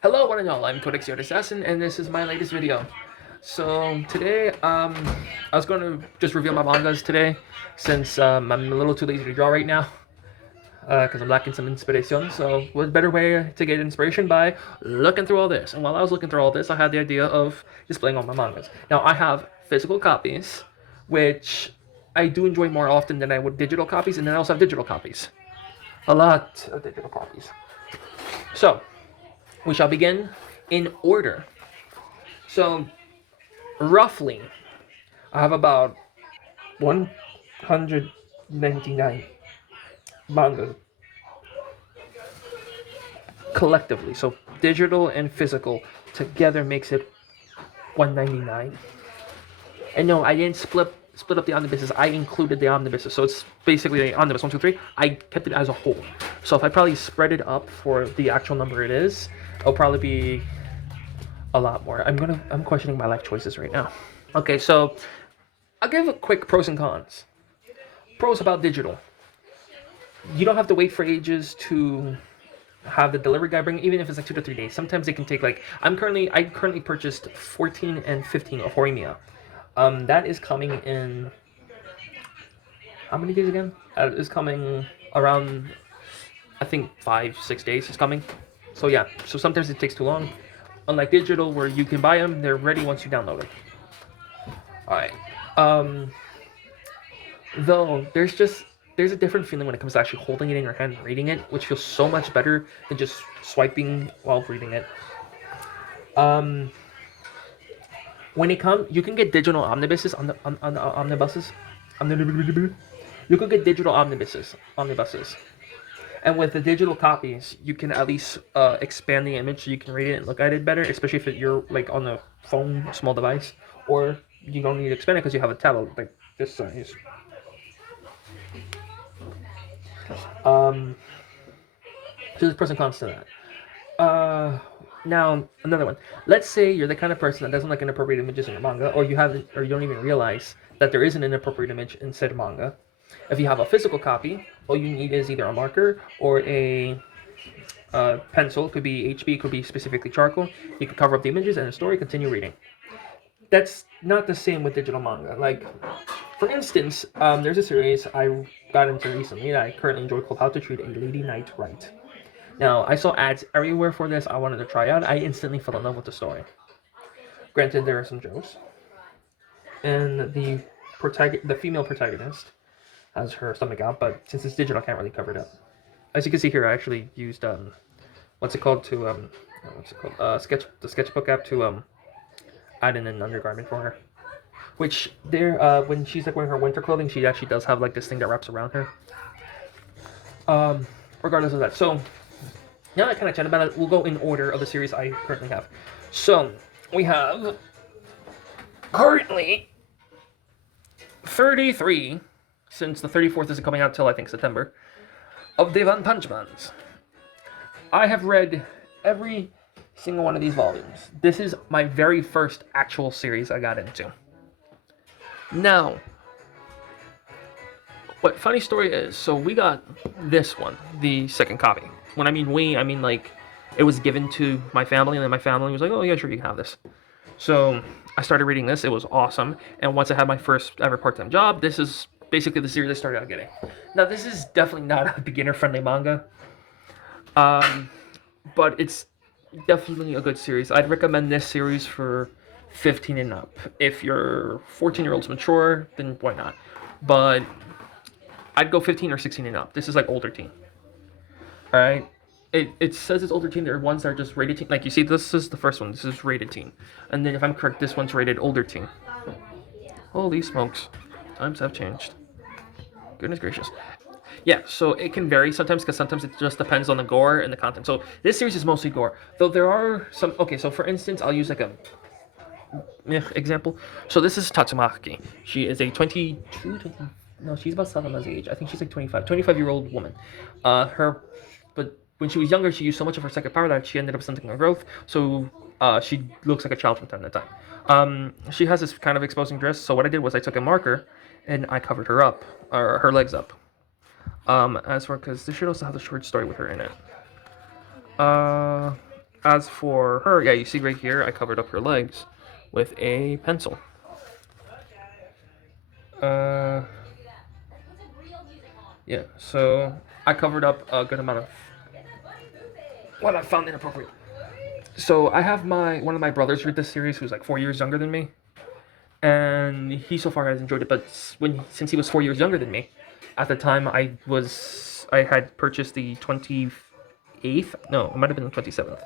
Hello one and all, I'm Codex the Assassin, and this is my latest video. So today, I was going to just reveal my mangas today, since I'm a little too lazy to draw right now, because I'm lacking some inspiration. So what better way to get inspiration by looking through all this? And while I was looking through all this, I had the idea of displaying all my mangas. Now I have physical copies, which I do enjoy more often than I would digital copies, and then I also have digital copies. A lot of digital copies. So, we shall begin in order. So, roughly, I have about 199 manga collectively. So, digital and physical together makes it 199. And no, I didn't split up the omnibuses. I included the omnibuses. So it's basically the omnibus 1, 2, 3. I kept it as a whole. So if I probably spread it up for the actual number it is, it'll probably be a lot more. I'm questioning my life choices right now. Okay, so I'll give a quick pros and cons. Pros about digital. You don't have to wait for ages to have the delivery guy bring, even if it's like 2 to 3 days. Sometimes it can take like I currently purchased 14 and 15 of horimiya. That is coming in how many days again? It's coming around, I think 5-6 days. It's coming. So yeah. So sometimes it takes too long. Unlike digital, where you can buy them, they're ready once you download it. All right. Though there's a different feeling when it comes to actually holding it in your hand and reading it, which feels so much better than just swiping while reading it. When it comes, you can get digital omnibuses on the omnibuses. You can get digital omnibuses, and with the digital copies, you can at least expand the image so you can read it and look at it better, especially if you're like on a phone, small device, or you don't need to expand it because you have a tablet like this size. So there's pros and cons to that. Now another one. Let's say you're the kind of person that doesn't like inappropriate images in your manga, or you don't even realize that there is an inappropriate image in said manga. If you have a physical copy, all you need is either a marker or a pencil. It could be HB, it could be specifically charcoal. You can cover up the images and the story, continue reading. That's not the same with digital manga. Like, for instance, there's a series I got into recently that I currently enjoy called How to Treat a Lady Knight Right. Now, I saw ads everywhere for this. I wanted to try out. I instantly fell in love with the story. Granted, there are some jokes. And the female protagonist has her stomach out, but since it's digital, I can't really cover it up. As you can see here, I actually used what's it called to the sketchbook app to add in an undergarment for her. Which there, when she's like wearing her winter clothing, she actually does have like this thing that wraps around her. Regardless of that, so now that I kind of chat about it, we'll go in order of the series I currently have. So we have currently 33, since the 34th isn't coming out till I think September, of the onepunchmans. I have read every single one of these volumes. This is my very first actual series I got into. Now, what funny story is, so we got this one, the second copy. When I mean we, I mean like it was given to my family, and then my family was like, oh yeah, sure, you can have this. So I started reading this. It was awesome. And once I had my first ever part-time job, this is basically the series I started out getting. Now, this is definitely not a beginner-friendly manga. But it's definitely a good series. I'd recommend this series for 15 and up. If your 14-year-old's mature, then why not? But I'd go 15 or 16 and up. This is like older teen. Alright? It says it's older teen. There are ones that are just rated teen. Like, you see, this is the first one. This is rated teen. And then, if I'm correct, this one's rated older teen. Holy smokes. Times have changed. Goodness gracious. Yeah, so it can vary sometimes, because sometimes it just depends on the gore and the content. So this series is mostly gore. Though there are some... Okay, so for instance, I'll use like a example. So this is Tatsumaki. She is a 22... No, she's about Sadama's age. I think she's like 25-year-old woman. But when she was younger, she used so much of her psychic power that she ended up stunting her growth. So she looks like a child from time to time. She has this kind of exposing dress. So what I did was I took a marker and I covered her up, or her legs up. As for, because this should also have a short story with her in it. as for her, yeah, you see right here, I covered up her legs with a pencil. Yeah, so I covered up a good amount of what I found inappropriate. So I have one of my brothers read this series who's like 4 years younger than me, and he so far has enjoyed it. But since he was 4 years younger than me, at the time I had purchased the 28th. No, it might have been the 27th.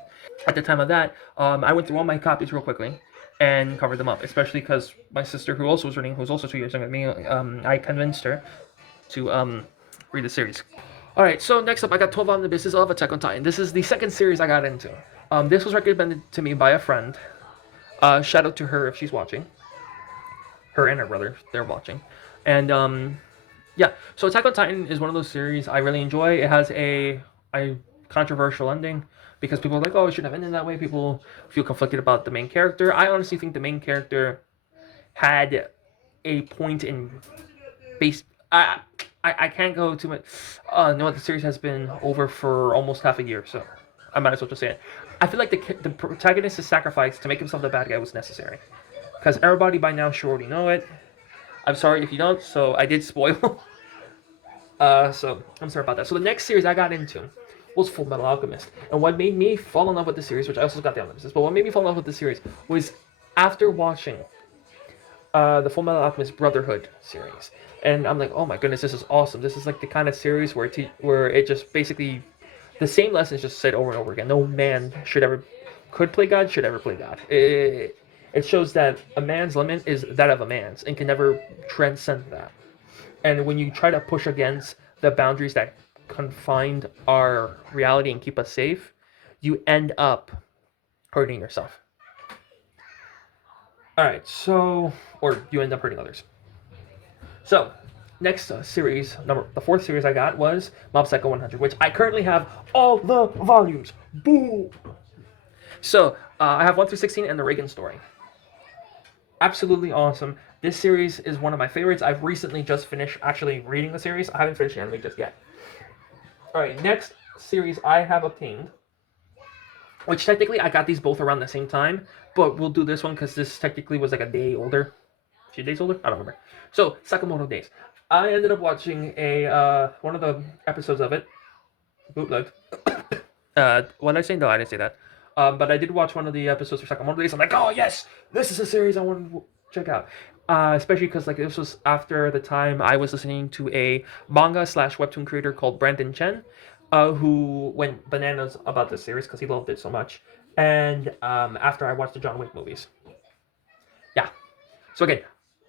At the time of that, I went through all my copies real quickly and covered them up. Especially because my sister, who also was reading, who's also 2 years younger than me, I convinced her to read the series. All right, so next up, I got 12 on the Business of Attack on Titan. This is the second series I got into. This was recommended to me by a friend. Shout out to her if she's watching. Her and her brother, they're watching. And yeah, so Attack on Titan is one of those series I really enjoy. It has a controversial ending because people are like, oh, it shouldn't have ended that way. People feel conflicted about the main character. I honestly think the main character had a point in base. I can't go too much. No, the series has been over for almost half a year, so I might as well just say it. I feel like the protagonist's sacrifice to make himself the bad guy was necessary. Because everybody by now should already know it. I'm sorry if you don't, so I did spoil. So I'm sorry about that. So the next series I got into was Fullmetalalchemist. And what made me fall in love with the series, which I also got the analysis, but what made me fall in love with the series was after watching the fullmetalalchemistbrotherhood series. And I'm like, oh my goodness, this is awesome. This is like the kind of series where it just basically, the same lessons just said over and over again. No man could play God, should ever play God. It shows that a man's limit is that of a man's and can never transcend that. And when you try to push against the boundaries that confine our reality and keep us safe, you end up hurting yourself. Alright, or you end up hurting others. So, next series, the fourth series I got was Mob Psycho 100, which I currently have all the volumes. Boo! So, I have 1 through 16 and the Reagan story. Absolutely awesome. This series is one of my favorites. I've recently just finished actually reading the series. I haven't finished the anime just yet. Alright, next series I have obtained, which technically I got these both around the same time, but we'll do this one because this technically was like a day older. A few days older? I don't remember. So, Sakamotodays. I ended up watching one of the episodes of it. Bootlegged. What did I say? No, I didn't say that. But I did watch one of the episodes for Sakamotodays. I'm like, oh yes, this is a series I want to check out. Especially because like this was after the time I was listening to a manga/webtoon creator called Brandon Chen, who went bananas about this series because he loved it so much. And after I watched the John Wick movies. Yeah. So again,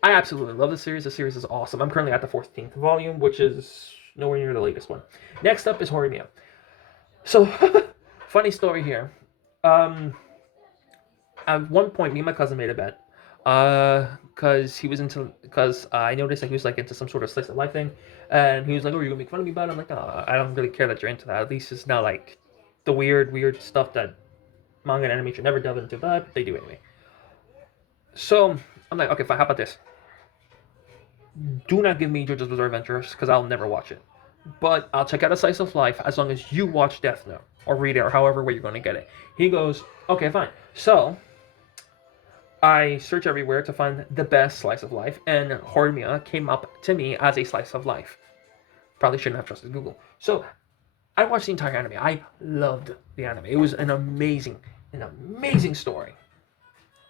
I absolutely love the series. The series is awesome. I'm currently at the 14th volume, which is nowhere near the latest one. Next up is horimiya. So, funny story here. At one point, me and my cousin made a bet. Because I noticed that he was like into some sort of slice of life thing, and he was like, "Oh, you're gonna make fun of me about it?" I'm like, "No, I don't really care that you're into that. At least it's not like the weird stuff that manga and anime should never delve into, but they do anyway." So I'm like, okay, fine. How about this? Do not give me JoJo's Bizarre Adventures because I'll never watch it. But I'll check out a slice of life as long as you watch Death Note or read it or however way you're going to get it. He goes, okay, fine. So I search everywhere to find the best slice of life, and horimiya came up to me as a slice of life. Probably shouldn't have trusted Google. So I watched the entire anime. I loved the anime. It was an amazing story.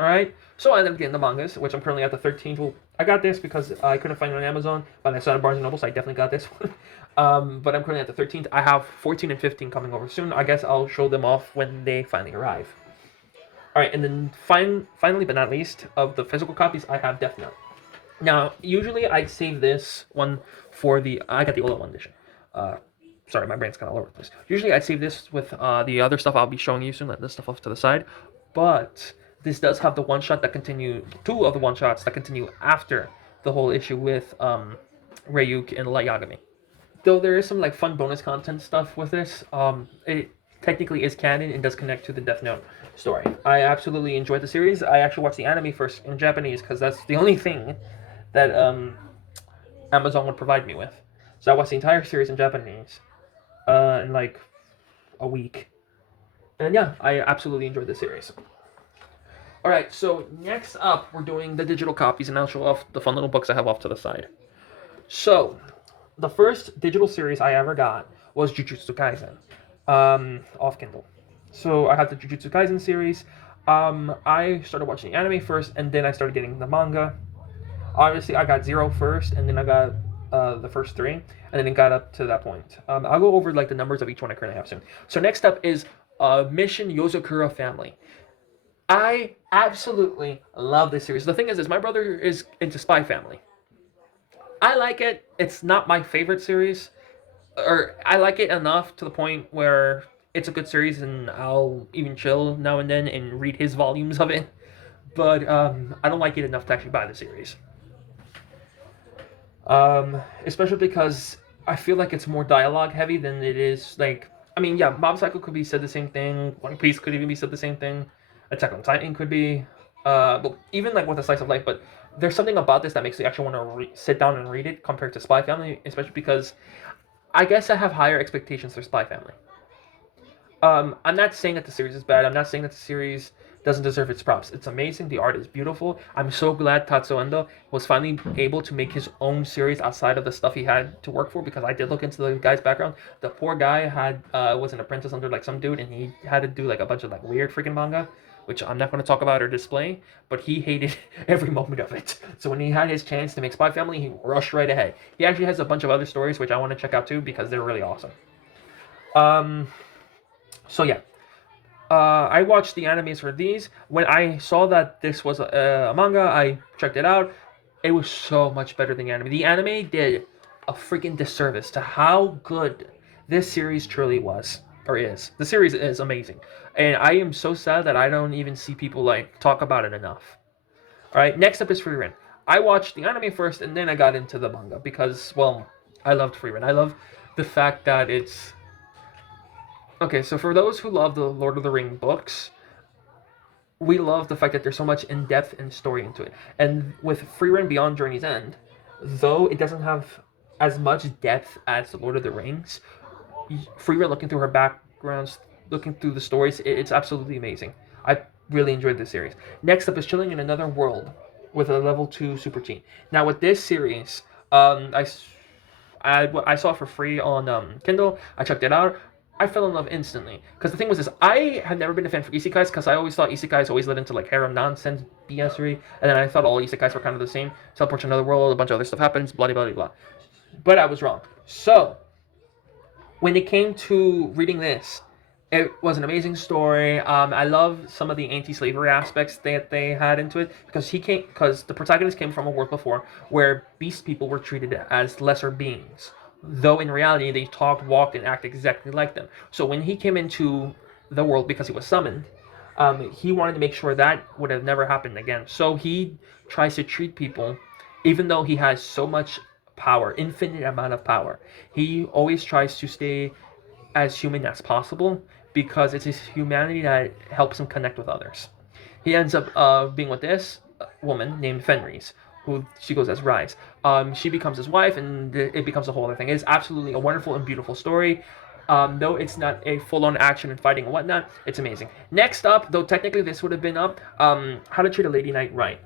Alright, so I ended up getting the mangas, which I'm currently at the 13th. Well, I got this because I couldn't find it on Amazon, but I saw it at Barnes & Noble, so I definitely got this one. But I'm currently at the 13th. I have 14 and 15 coming over soon. I guess I'll show them off when they finally arrive. Alright, and then finally but not least, of the physical copies, I have Death Note. Now, usually I'd save this one for I got the Ola 1 edition. Sorry, my brain's kind of all over the place. Usually I'd save this with the other stuff I'll be showing you soon, let this stuff off to the side. But this does have the one-shot that continue, 2 of the one-shots that continue after the whole issue with Ryuk and Light Yagami. Though there is some like fun bonus content stuff with this, it technically is canon and does connect to the Death Note story. I absolutely enjoyed the series. I actually watched the anime first in Japanese because that's the only thing that Amazon would provide me with. So I watched the entire series in Japanese in like a week. And yeah, I absolutely enjoyed the series. All right, so next up, we're doing the digital copies, and I'll show off the fun little books I have off to the side. So, the first digital series I ever got was Jujutsukaisen, off Kindle. So I had the Jujutsukaisen series. I started watching the anime first, and then I started getting the manga. Obviously, I got Zero first, and then I got the first three, and then it got up to that point. I'll go over like the numbers of each one I currently have soon. So next up is missionyozakurafamily. I absolutely love this series. The thing is my brother is into Spy Family. I like it. It's not my favorite series, or I like it enough to the point where it's a good series, and I'll even chill now and then and read his volumes of it. But I don't like it enough to actually buy the series. Especially because I feel like it's more dialogue heavy than it is like. I mean, yeah, Mob Psycho could be said the same thing. One Piece could even be said the same thing. Attack on Titan could be. But even like with a slice of life, but there's something about this that makes me actually want to sit down and read it compared to Spy Family, especially because I guess I have higher expectations for Spy Family. I'm not saying that the series is bad. I'm not saying that the series doesn't deserve its props. It's amazing. The art is beautiful. I'm so glad Tatsuo Endo was finally able to make his own series outside of the stuff he had to work for, because I did look into the guy's background. The poor guy had was an apprentice under like some dude, and he had to do like a bunch of like weird freaking manga, which I'm not going to talk about or display, but he hated every moment of it. So when he had his chance to make Spy Family, he rushed right ahead. He actually has a bunch of other stories which I want to check out too, because they're really awesome. Um, so yeah, I watched the animes for these. When I saw that this was a manga, I checked it out. It was so much better than the anime. The anime did a freaking disservice to how good this series truly was, or is. The series is amazing, and I am so sad that I don't even see people like talk about it enough. All right, next up is Frieren. I watched the anime first, and then I got into the manga because, well, I loved Frieren. I love the fact that it's okay. So for those who love the Lord of the Ring books, we love the fact that there's so much in depth and story into it. And with Frieren Beyond Journey's End, though it doesn't have as much depth as the Lord of the Rings, Frieren looking through her backgrounds, looking through the stories, it's absolutely amazing. I really enjoyed this series. Next up is Chilling in Another World with a level 2 super teen. Now with this series, I saw it for free on Kindle. I checked it out. I fell in love instantly. Because the thing was this, I had never been a fan for isekais, because I always thought isekais always led into like harem nonsense BS-ery, and then I thought all isekais were kind of the same. Teleport to another world, a bunch of other stuff happens, blah blah blah blah. But I was wrong. So when it came to reading this, it was an amazing story. I love some of the anti-slavery aspects that they had into it, because the protagonist came from a world before where beast people were treated as lesser beings, though in reality they talked, walked, and acted exactly like them. So when he came into the world because he was summoned, he wanted to make sure that would have never happened again. So he tries to treat people, even though he has so much power, infinite amount of power. He always tries to stay as human as possible, because it's his humanity that helps him connect with others. He ends up being with this woman named Fenrys, who she goes as Rise. She becomes his wife, and it becomes a whole other thing. It's absolutely a wonderful and beautiful story. Though it's not a full-on action and fighting and whatnot, it's amazing. Next up, though technically this would have been up, How to Treat a Lady Knight Right.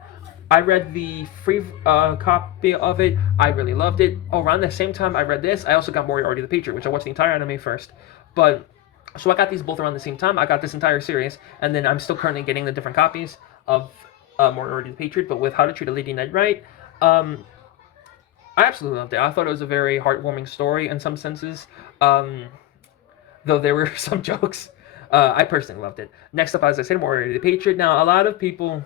I read the free copy of it. I really loved it. Around the same time I read this, I also got Moriarty the Patriot, which I watched the entire anime first. But so I got these both around the same time. I got this entire series, and then I'm still currently getting the different copies of Moriarty the Patriot. But with How to Treat a Lady Knight Right, I absolutely loved it. I thought it was a very heartwarming story in some senses, though there were some jokes. I personally loved it. Next up, as I said, Moriarty the Patriot. Now, a lot of people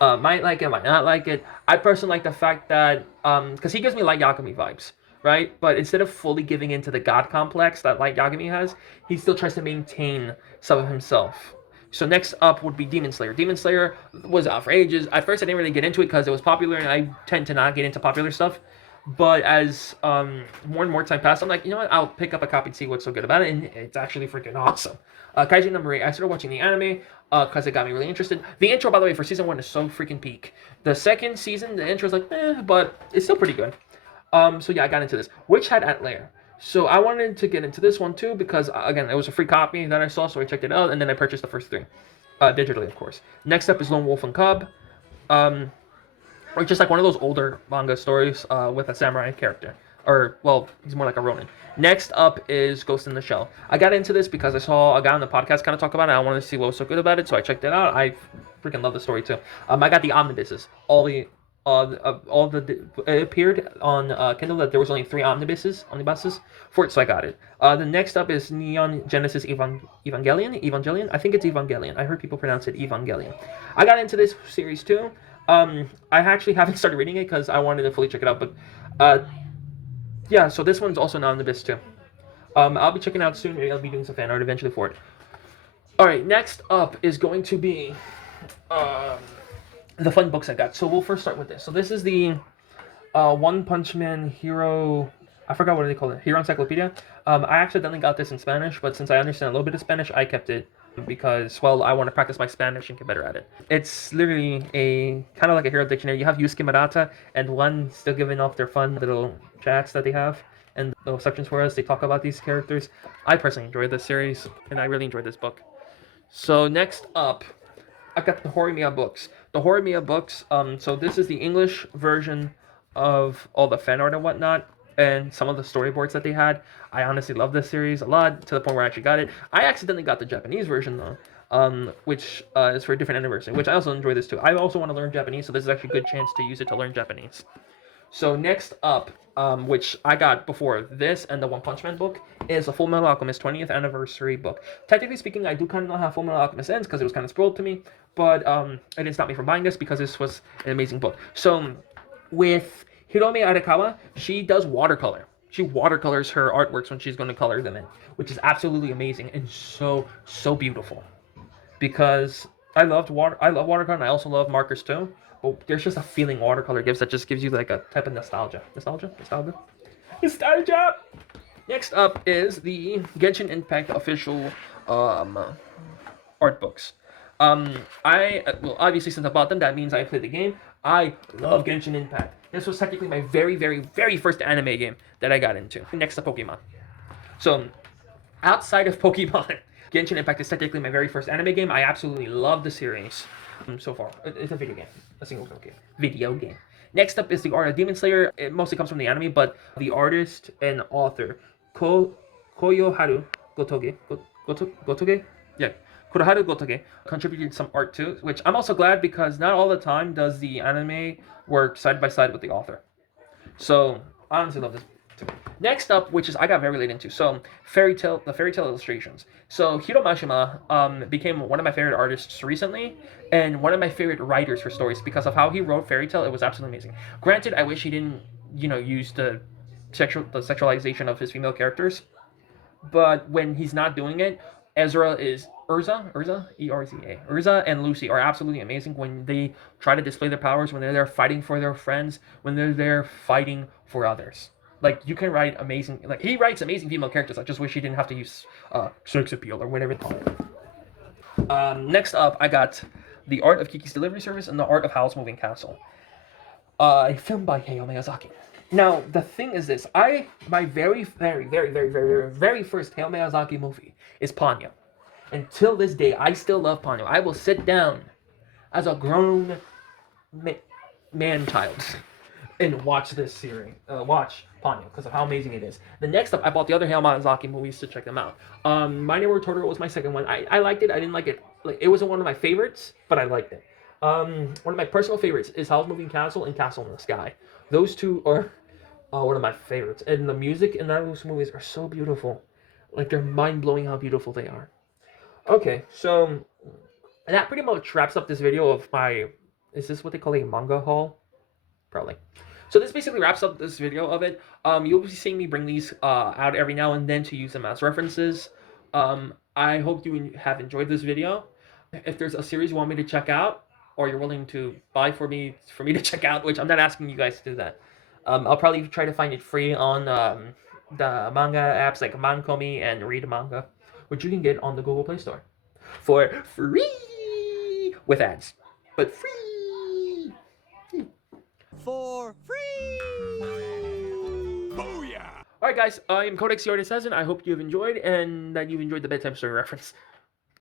might like it, might not like it. I personally like the fact that, because he gives me Light Yagami vibes, right? But instead of fully giving into the god complex that Light Yagami has, he still tries to maintain some of himself. So next up would be Demon Slayer. Demon Slayer was out for ages. At first, I didn't really get into it because it was popular, and I tend to not get into popular stuff. But as more and more time passed, I'm like, you know what? I'll pick up a copy and see what's so good about it, and it's actually freaking awesome. Kaiju number 8. I started watching the anime because it got me really interested. The intro, by the way, for season 1 is so freaking peak. The second season, the intro is like, but it's still pretty good. So yeah, I got into this. Witchhatatelier. So I wanted to get into this one too because again, it was a free copy that I saw, so I checked it out, and then I purchased the first three, digitally, of course. Next up is Lone Wolf and Cub, or just like one of those older manga stories with a samurai character, or well, he's more like a ronin. Next up is Ghost in the Shell. I got into this because I saw a guy on the podcast kind of talk about it. I wanted to see what was so good about it, so I checked it out. I freaking love the story too. I got the omnibuses, it appeared on Kindle that there was only 3 omnibuses for it, so I got it. The next up is Neon Genesis Evangelion. I think it's Evangelion. I heard people pronounce it Evangelion. I got into this series too. I actually haven't started reading it because I wanted to fully check it out, but yeah. So this one's also an omnibus too. I'll be checking out soon. Maybe I'll be doing some fan art eventually for it. All right, next up is going to be the fun books I got. So we'll first start with this. So this is the One-Punch-Man Hero. I forgot what they call it. Hero Encyclopedia. I accidentally got this in Spanish, but since I understand a little bit of Spanish, I kept it because, well, I want to practice my Spanish and get better at it. It's literally a kind of like a hero dictionary. You have Yusuke Murata and one still giving off their fun little chats that they have and little sections for us. They talk about these characters. I personally enjoyed this series, and I really enjoyed this book. So next up, I got the horimiya books. The horimiya books, so this is the English version of all the fan art and whatnot, and some of the storyboards that they had. I honestly love this series a lot, to the point where I actually got it. I accidentally got the Japanese version, though, which is for a different anniversary, which I also enjoy this, too. I also want to learn Japanese, so this is actually a good chance to use it to learn Japanese. So next up, which I got before this and the One Punch Man book, is a Fullmetal Alchemist 20th anniversary book. Technically speaking, I do kind of know how Fullmetal Alchemist ends because it was kind of spoiled to me, but it didn't stop me from buying this because this was an amazing book. So with Hiromi Arakawa, she does watercolor. She watercolors her artworks when she's going to color them in, which is absolutely amazing and so beautiful. Because I love watercolor, and I also love markers too. But there's just a feeling watercolor gives that just gives you like a type of nostalgia. Nostalgia. Next up is the Genshin Impact official art books. Well, obviously, since I bought them, that means I played the game. I love Genshin Impact. This was technically my very first anime game that I got into. Next to Pokemon. So, outside of Pokemon, Genshin Impact is technically my very first anime game. I absolutely love the series so far. It's a video game. A single video game. Next up is the art of Demonslayer. It mostly comes from the anime, but the artist and author, Koyoharu Gotoge? Yeah. Kuroharu Gotoge contributed some art too, which I'm also glad because not all the time does the anime work side by side with the author. So I honestly love this too. Next up, which is I got very late into, so the fairytale illustrations. So Hiro Mashima became one of my favorite artists recently, and one of my favorite writers for stories because of how he wrote Fairytale. It was absolutely amazing. Granted, I wish he didn't, use the sexualization of his female characters, but when he's not doing it, Urza, E-R-Z-A. Urza and Lucy are absolutely amazing when they try to display their powers, when they're there fighting for their friends, when they're there fighting for others. Like, you can write amazing, like, he writes amazing female characters. I just wish he didn't have to use sex appeal or whatever they call it. Next up, I got The Art of Kikisdeliveryservice and The Art of howlsmovingcastle. A film by hayaomiyazaki. Now, the thing is this. My very first Hayao Miyazaki movie is Ponyo. Until this day, I still love Ponyo. I will sit down as a grown man-child and watch this series. Watch Ponyo because of how amazing it is. The next up, I bought the other Hayao Miyazaki movies to check them out. My Neighbor Totoro was my second one. I liked it. I didn't like it. Like, it wasn't one of my favorites, but I liked it. One of my personal favorites is Howl's Moving Castle and Castle in the Sky. Those two are one of my favorites. And the music in those movies are so beautiful. Like, they're mind-blowing how beautiful they are. Okay, so that pretty much wraps up this video of my... Is this what they call a manga haul? Probably. So this basically wraps up this video of it. You'll be seeing me bring these out every now and then to use them as references. I hope you have enjoyed this video. If there's a series you want me to check out, or you're willing to buy for me to check out, which I'm not asking you guys to do that. I'll probably try to find it free on the manga apps like Mankomi and Read Manga, which you can get on the Google Play Store for free with ads, but free for free. Booyah! All right, guys. I am Codex the Artist Assassin. I hope you've enjoyed and that you've enjoyed the bedtime story reference.